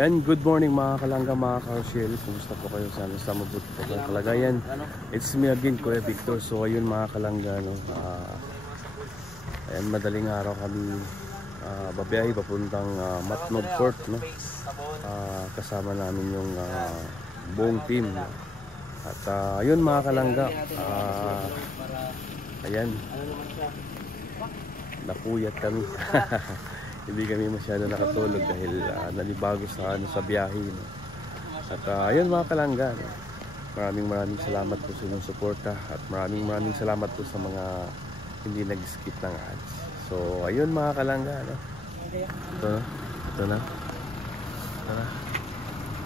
Yan, good morning mga kalangga, mga ka-Rochelle. Kumusta po kayo? Sana sa mabuti po kayong kalagayan. It's me again, Kuya Victor. So ayun mga kalangga, no? Ayan, madaling araw kami babiyahe papuntang Matnog Port, no? Kasama namin yung buong team. At ayun mga kalangga, ayan, napuyat kami. Hindi kami masyado nakatulog dahil nalibago sa biyahe, no? At ayun mga kalangga, no? Maraming salamat po sa inyong suporta at maraming salamat po sa mga hindi nag-skip ng ads. So ayun mga kalangga, no?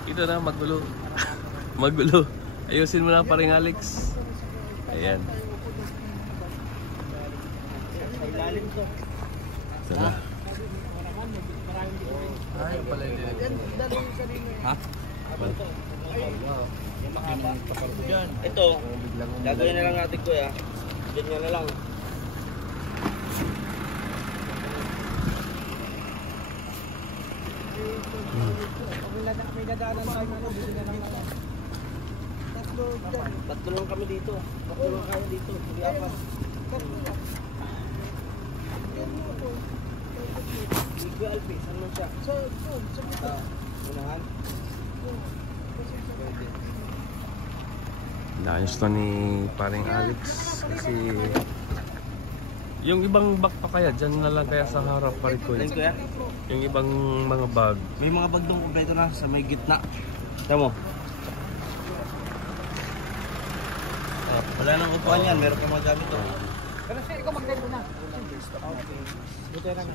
Ito na magulo. Magulo. Ayusin mo na paring Alex. Ayan. Ito na. Ay, pala yun. Ha? Ito, gagawin na lang natin, kuya. Ganyan na lang. May dadaanan tayo na dito na lang. Tatlo lang kami dito. Tatlo lang kayo dito. Hindi apat. Liga Alpi, saan mo siya? Sa unahan. Naayos to ni paring Alex kasi yung ibang bag pa kaya dyan na lang kaya sa harap pa rin ko. Yung ibang mga bag. May mga bag doon kompleto na sa may gitna. Tama mo? Wala nang upuan yan, meron ka magamit to. Pero siya, ikaw magdento na. Okay. Buti lang.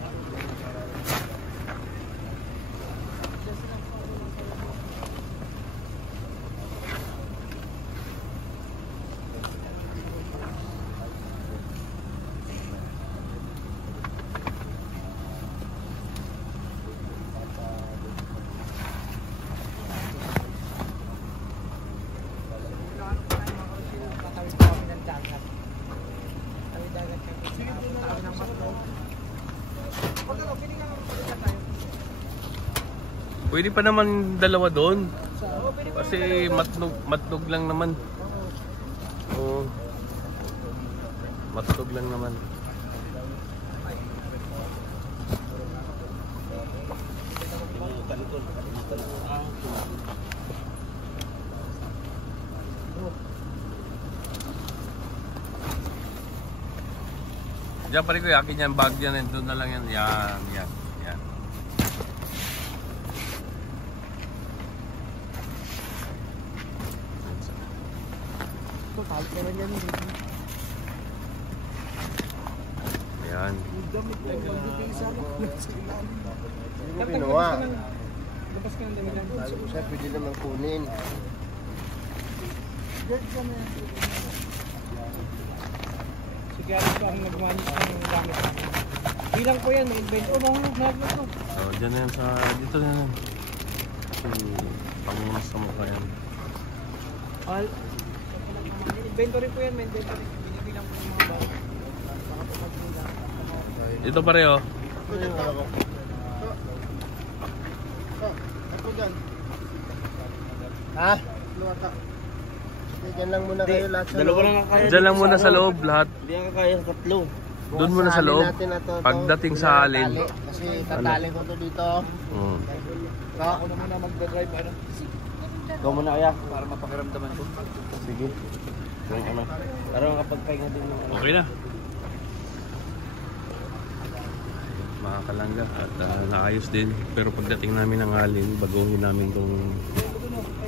Pwede pa naman dalawa doon. Kasi matnog lang naman. Oo. Matnog lang naman. Diyan pa rin ko, akin yan, bag yan, doon na lang yan. Yan. Ayan. Ano ginawa? Sabi ko siya, pwede naman kunin. Sige, ano ko ang nagmanis ng gamit. Bilang po yan, may invento. Dyan na yan sa, dito na yan. Pangunas sa mukha yan. Inventory po yan, may inventory. Binibilang po yung mga bago. Ito pareho. Ha? Diyan lang muna kayo lahat sa dalawa lang kaya. Diyan lang muna sa loob lahat. Hindi ang kaya sa tatlo. Doon muna sa loob. Pagdating sa alin. Kasi tatali ko to dito. Ako na muna magdadrive. Ikaw muna kaya para mapakiramdaman ko. Sige. Para makapagpahinga din mo. Okay na. Mga kalangga at naayos din. Pero pagdating namin ng alin, baguhin namin tong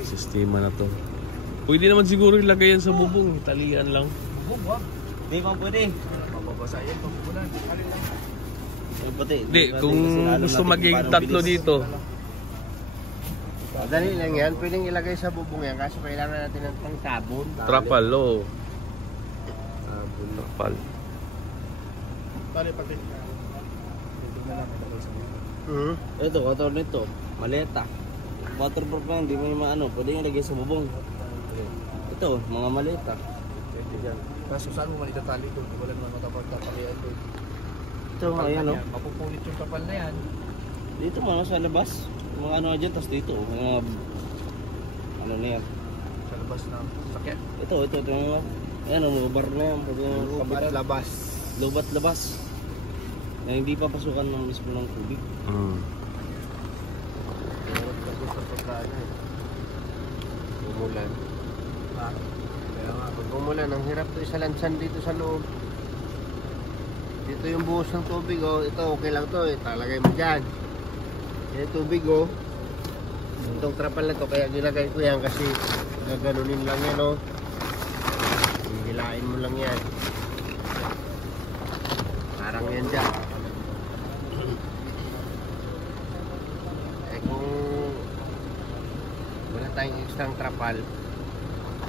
sistema na to. Pwede naman siguro ilagay yan sa bubong. Talian lang. Hindi mo pwede. Mababasayan pag bubunan. Hindi, kung gusto maging tatlo dito. Dali lang yan. Pwedeng ilagay sa bubong yan. Kasi kailangan natin ng pang sabon. Trapal, oo. Trapal. Bali pati. Ito, motor nito. Maleta. Waterproof lang, hindi mo yung maano. Pwede yung ilagay sa bubong. Ito, mga maleta. Kaso saan mo man itatali doon? Wala naman matapag-tapalian doon. Ito, ayan o. Mapupunit yung kapal na yan. Dito mga sa labas. Mga ano dyan, tapos dito. Mga ano na yan. Sa labas na sakyan. Ito. Yung, ayan, mga bar na yan. Lubat labas. Lubat labas. Na hindi pa pasukan ng mismo ng tubig. Meron kasi sa pagkano eh. Umulan. Kaya nga, pag umulan, ang hirap to isalansan dito sa loob. Dito yung buhos ng tubig, oh. Ito, okay lang to, eh. Talagay mo dyan. Yan yung tubig, oh. Itong trapal na to, kaya ginagay ko yan kasi gaganunin lang yan, oh. Hihilain mo lang yan. Parang yan dyan. Eh kung wala tayong extra trapal,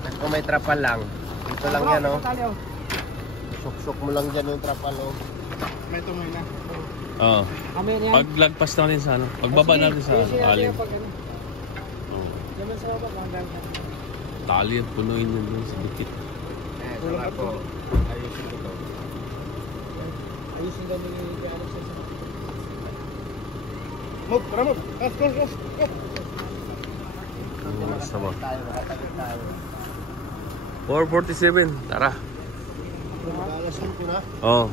at kung may trapal lang, dito lang yan, oh. Suksok mo lang dyan yung trapal, oh. May tumoy na. Oo. Paglagpas natin sa ano, pagbaba natin sa alin. Naman sa baba, hanggang Tali at punuin yun dun sa dikit. Ito nga po. Ayusin ko to. ayusin kami ni Alex sa Move, tara move. Yes. Sama. Tayo, makatagal tayo. 4:47, tara. Alasin ko na. Oh,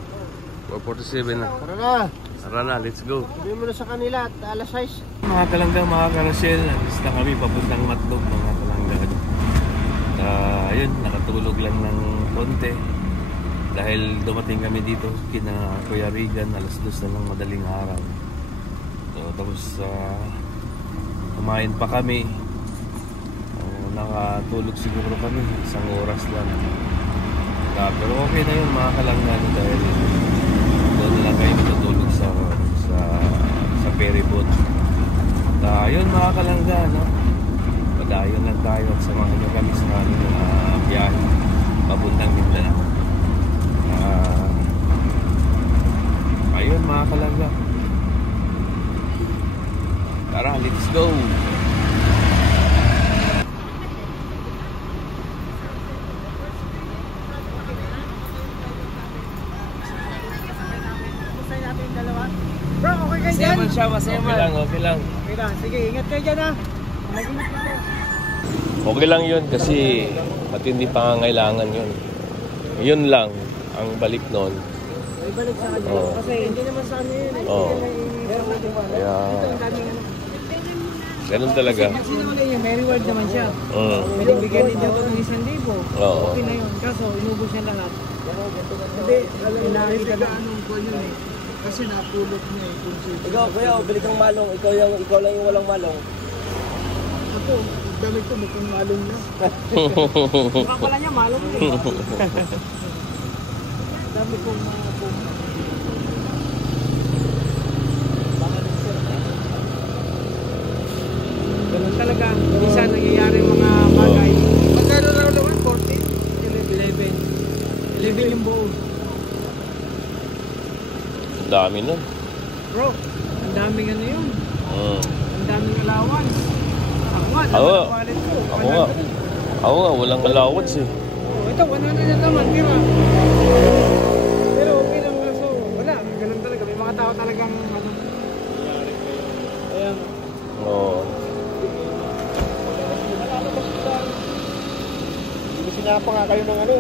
4:47 na. Tara na. Tara na, let's go. Sabihin mo na sa kanila at alas 6. Mga kalangga, mga karasel, alis na kami papuntang Matlog, mga kalangga. Ayun, nakatulog lang ng konti. Dahil dumating kami dito kina Kuya Regan, alas 2 na ng madaling araw. So, tapos kumain pa kami. Nakatulog siguro kami, 1 oras lang. Pero okay na yun mga kalangga dahil doon lang kayo matutulog sa ferry boat. Ayun mga kalangga, no? Padayon lang tayo at samahan nyo kami sa biyahe papuntang Mindanao. Ayun mga kalangga, tara, let's go. Bro, okay kayo dyan? Masaya siya, masaya man. Okay lang. Okay lang, sige, ingat kayo dyan ha. Okay lang yun kasi matindi pangangailangan yun. Yun lang ang balik nun. May balik sa kanya. Oo. Kasi hindi naman sa ano yun. Oo. Kaya ganun talaga. Kasi naman yun, may reward naman siya. Pwede bigyan din niya ito ng 1,000. Oo. Okay na yun. Kaso inubos niya lahat. Hindi, nakikita na anong ko yun eh. Kasi natulog niya eh. Ikaw, kuya, bili kang malong. Ikaw lang yung walang malong. Ako, damit ko, mukhang malong na. Mukha pala niya, malong eh. Dami kong ganun talaga. Minsan nangyayari mga bagay. Magkano raw naman? 14? 11 yung buo. Dami nun. Bro, ang daming ano yun. Ang daming allowance. Ako nga, walang allowance eh. Ito, 100 na naman, di ba? Pero okay lang kaso, wala. Ganun talaga. May mga tao talagang ano. Ayan. Oo. Sinapa nga kayo ng ano.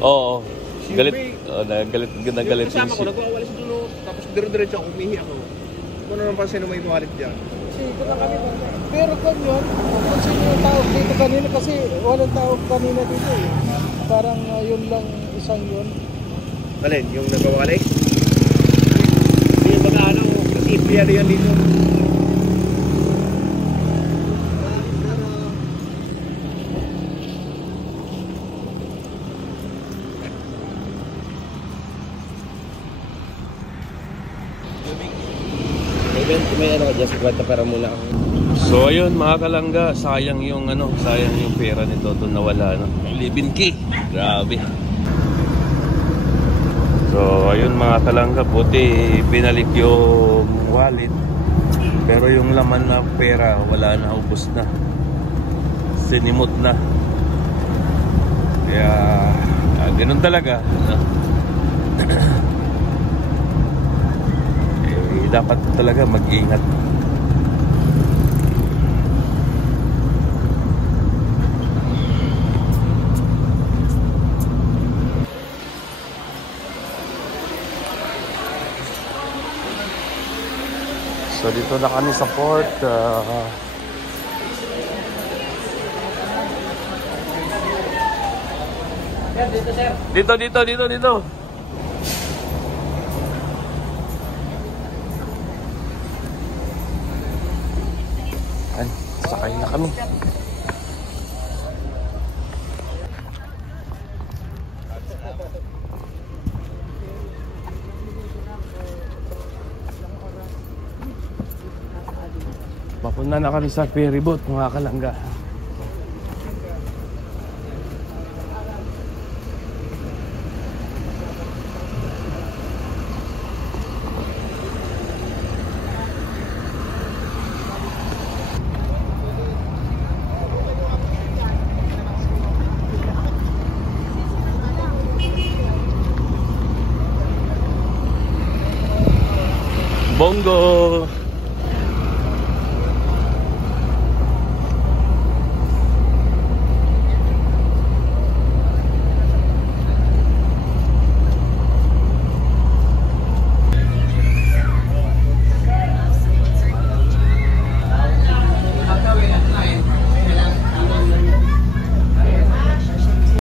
Oo. Galit. Nagalit Kasama ko, nagwawalis doon. Tapos dire-diretso ako, umihi ako. Kung ano naman pansin na may walit dyan. Kasi ito na kami. Pero kung yun, kung sino yung tao dito kanina kasi walang tao kanina dito eh. Parang yun lang isang yun. Alin, yung nagwawalis? Yung mga ano, kasi ipiyado yan dito. May ano, just kwenta para muna ako. So ayun mga kalangga, sayang yung pera ni Toto nawala, no? 11K. Grabe. So ayun mga kalangga, buti binalik yung wallet. Pero yung laman na pera wala na, ubos na. Sinimot na. Kaya ganun talaga, no? dapat talaga mag-ingat. So dito na kami sa port. Dito. Ay, sakay na kami. Papunta na kami sa ferry boat, mga kalangga. Bongo!